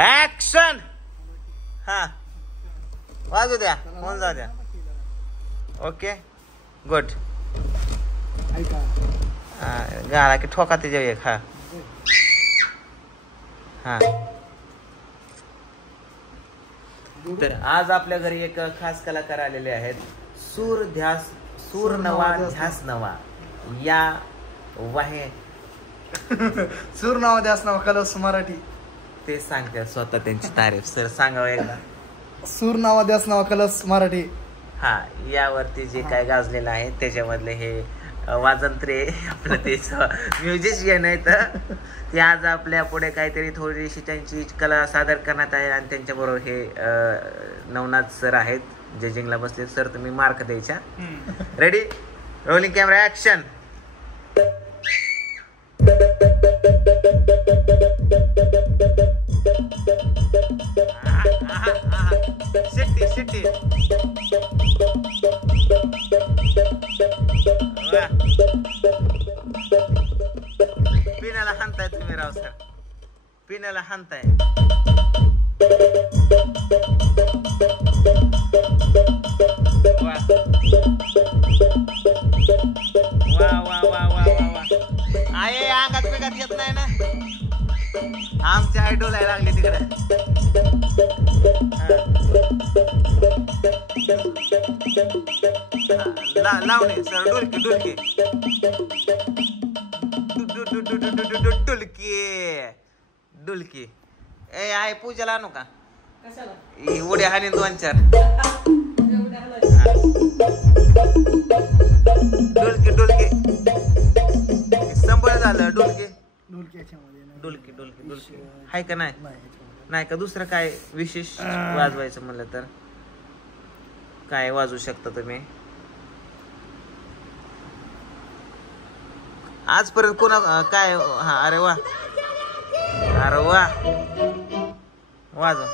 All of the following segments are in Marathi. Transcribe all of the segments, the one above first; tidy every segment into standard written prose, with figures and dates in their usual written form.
ऍक्शन. हा वाजू द्या, होऊन जाऊ द्या. Okay good. गाला की ठोका त्याच्या एक. हा हा. तर आज आपल्या घरी एक खास कलाकार आलेले आहेत. सूर नवा ध्यास नवा या वाहे सूर नाव ध्यास नाव कलस मराठी. ते सांगतात स्वतः त्यांची तारीफ. सर सांगावं एकदा. सूर नाव ध्यास नाव कलस मराठी. हा यावरती जे काय गाजलेलं आहे त्याच्यामधले हे वाजंत्रे आपलं तेच म्युझिशियन आहेत. ते आज आपल्या पुढे काहीतरी थोडीशी त्यांची कला सादर करण्यात आहे आणि त्यांच्याबरोबर हे नवनाथ सर आहेत जजिंगला बसले. सर तुम्ही मार्क द्यायच्या. Ready rolling camera action. शिट्टी शिट्टी. पिण्याला हाणताय तुम्ही राव सर. पिण्याला हाणताय. वा वा वा वा वा वा. आहे अंगात बिगात येत नाही ना. आमच्या आई डोलाय लागली तिकडे. लावणे सर. डुलकी डुलकी डुलकी डुलकी. ए आहे पूजाला आणू का? उड्या हानी 2-4. डुलकी डुलकी संपळ झालं. डुलकी डुलकी डुलकी डुलकी हाय का नाही? नाही का? दुसरं काय विशेष वाजवायचं म्हणलं तर काय वाजवू शकता तुम्ही? आजपर्यंत कोणा काय? हा अरे वा अरे वा वाजव.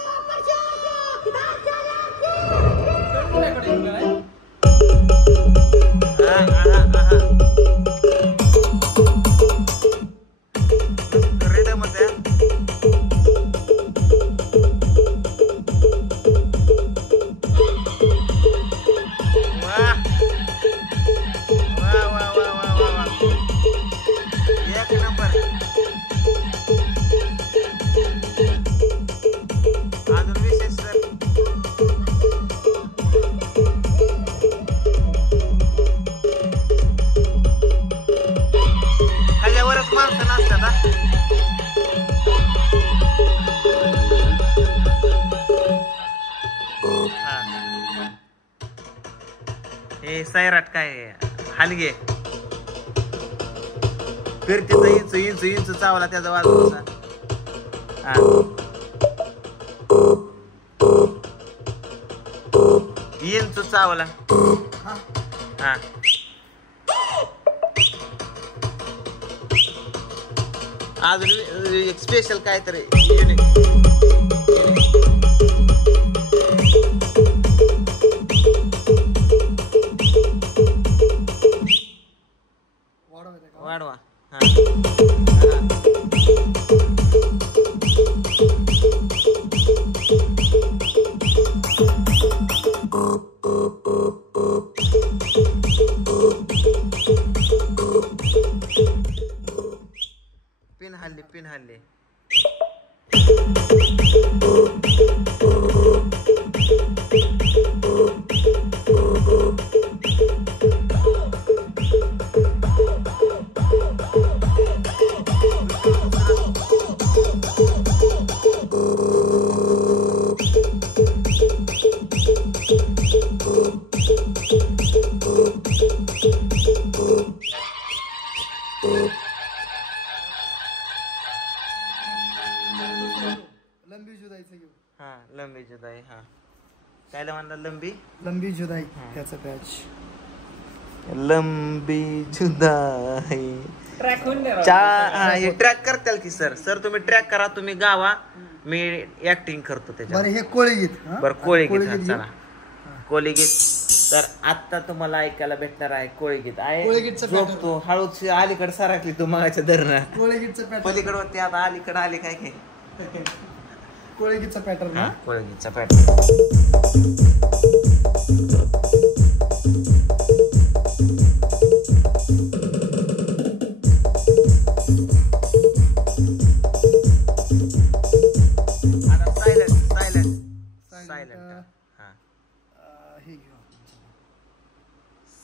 हे सैराट काय हलगे फिरते इंच इंच इंच चावला त्याचा वाजवचा. इंच चावला. हा अजून एक स्पेशल काहीतरी युनिक. वाढवा. हा पिन हल्ली पिन हल्ली. हा लंबी जुदाई. हा काय म्हणतात? लंबी जुदाई. त्याचा पॅच लंबी जुदाई. हे ट्रॅक करताल की सर? सर तुम्ही ट्रॅक करा, तुम्ही गावा, मी ऍक्टिंग करतो त्याच्यात. बरं हे कोळी गीत. बरं कोळी गीत. चला कोळी गीत. तर आता तुम्हाला ऐकायला भेटणार आहे कोळी गीत. झोपतो हळूच अलीकडे सारखली तू मगाच्या धरणं. कोळी गीतचं पलीकडे होते आता अलीकडे आले काय काय. कोळगीचा पॅटर्न हा कोळगीचा पॅटर्न.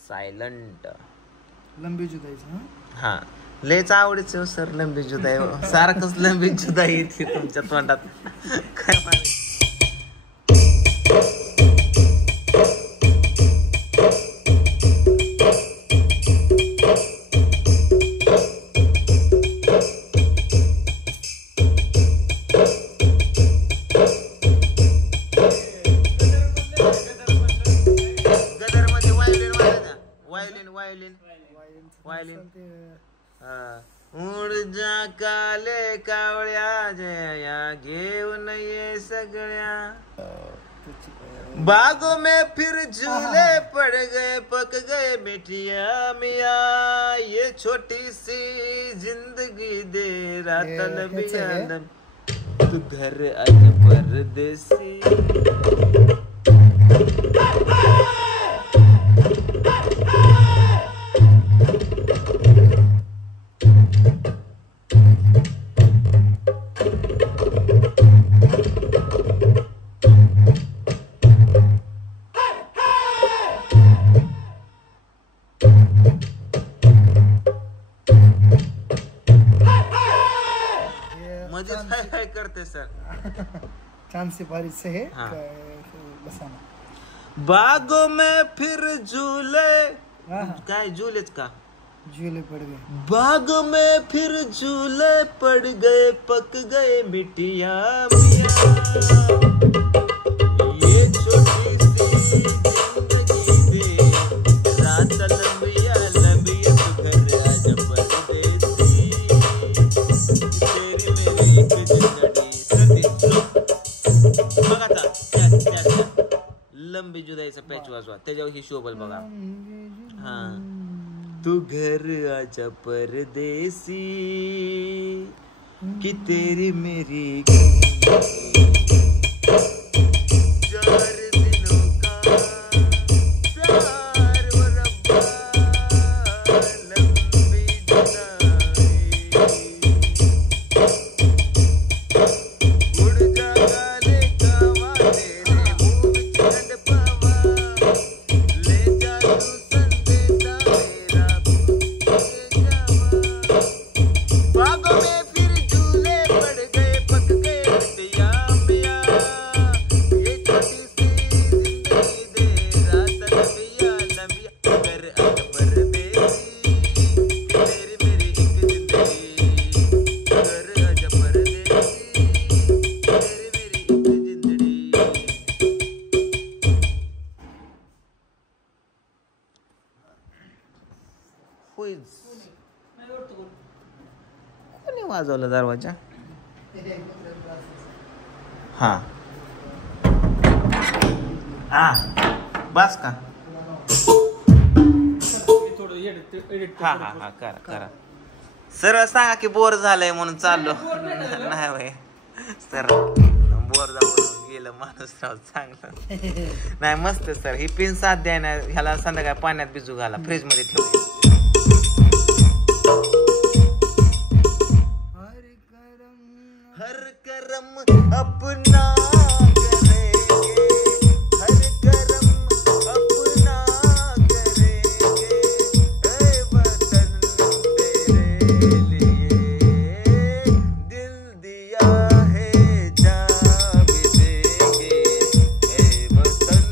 सायलंट लंबी जुदाईचा. हा लयच आवडीच सर लंबी जुदाई. सारखंच लंबी जुदाई येते तुमच्या तोंडात. काय माहिती. उड जा काले कावळ्या जया घेऊन ये सगळ्या. बागों में फिर झूले पड़ गए पक गए मिठिया मिया. ये छोटी सी जिंदगी दे रात लबिया. तू घर आजा परदेसी. काय करते सर. चांद सिपारी से है बसाना. बागों में फिर झूले. काय झूलेच का. झूले पड़ गए. बाग में फिर झूले पड़ गए पक गए मिठिया मिया. ये छोटी सी जिंदगी दे रात लंबिया लंबिया. तू घर आजा परदेसी. तेरी मेरी एक जिंदगी सर्दी सुनो. बघा आता लंबी जुदाईचा पॅच वाजवा त्याच्यावर ही शोभल बघा. हा तू घर आजा परदेसी कि तेरी मेरी 4 दिनों का प्यार वो रब्बा लंबी जुदाई. उड़ जा काले कावा तेरे मुंह में ठंड पावा. ले जा तू संदेशा मेरा बागों में फिर झूले पड़ गए पक गए मिठिया मिया. ये छोटी सी जिंदगी दे रात लंबिया लंबिया. घर आजा परदेसी तेरी मेरी एक जिंदगी. घर आजा परदेसी तेरी मेरी एक जिंदगी. कोणी वाजवला दरवाजा. हा हा बस का. हा हा हा करा करा. सरळ सांगा की बोर झालंय म्हणून चाललो. नाही होय सर बोर जाऊन गेलं माणूस राव चांगलं. नाही मस्त सर. ही पिन साथ द्याय ना ह्याला संध्याकाळी पाण्यात भिजू घाला फ्रीज मध्ये ठेवू. हर करम अपना करेंगे. हर करम अपना करेंगे. ऐ वतन तेरे लिए दिल दिया है जान भी देंगे. ऐ वतन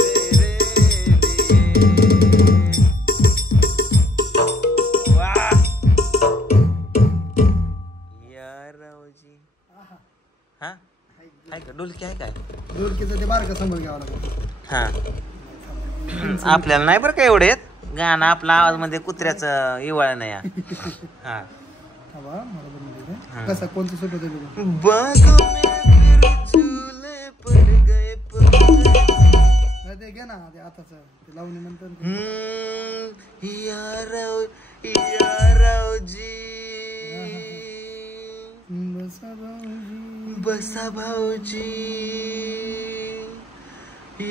तेरे लिए. वाह यारावजी. हा आहे का डोलकी आहे काय. ढोलकीचं ते बारकं समोर घ्यावं लागेल. हा आपल्याला नाही बरं का एवढे गाणं. आपला आवाज मध्ये कुत्र्याचं इवाळ नाही. हा कसं कोणतं सुट होतं. बागों में फिर झूले पड़ गए पक गए. ते घे ना ते आताच ते लावणी नंतर. यारावजी. बसा भाऊजी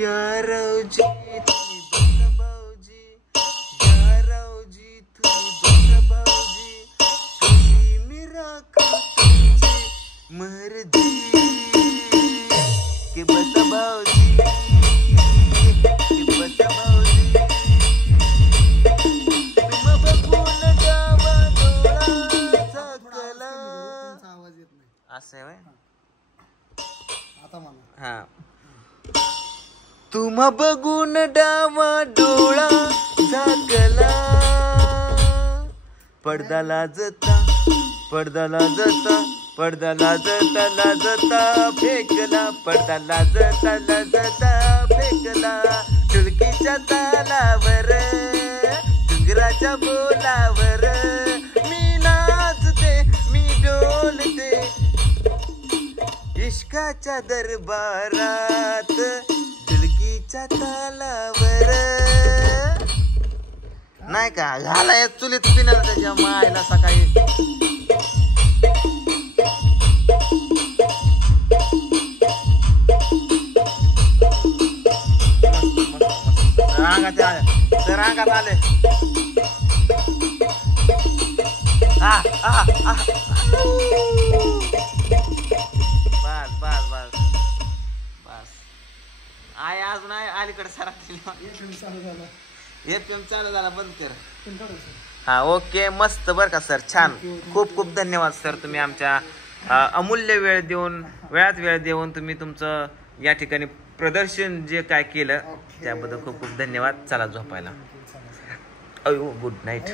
या रावजी तुम्ही बसा भाऊजी या रावजी तुम्ही बसा भाऊजी कशी मी राखू तुमची मर्जी की बसा भाऊजी की बसा भाऊजी तुम्हा बघून डावा डोळा झाकला. आवाज येत नाही असं आहे व्हय? आता म्हणा. हा. तुम्हा बघून डावा डोळा झाकला पडदा लाजता पडदा लाजता पडदा लाजता लाजता फेकला पडदा लाजता लाजता फेकला ढोलकीच्या तालावर डुंगराच्या बोलावर मी नाचते मी डोलते इश्काच्या दरबारात ढोलकीच्या तालावर. नाही का घालाय चुलीत पिणार त्याच्या मायला सकाळी. रांगात आले. बस बस बस बस आय अजून आहे अलीकडे सरा एफएम चालू झाला बंद कर. हा ओके मस्त बर का सर छान खूप खूप धन्यवाद सर तुम्ही आमच्या अमूल्य वेळात वेळ देऊन तुम्ही तुमचं या ठिकाणी प्रदर्शन जे काय केलं त्याबद्दल खूप खूप धन्यवाद. चला झोपायला. अयो गुड नाईट.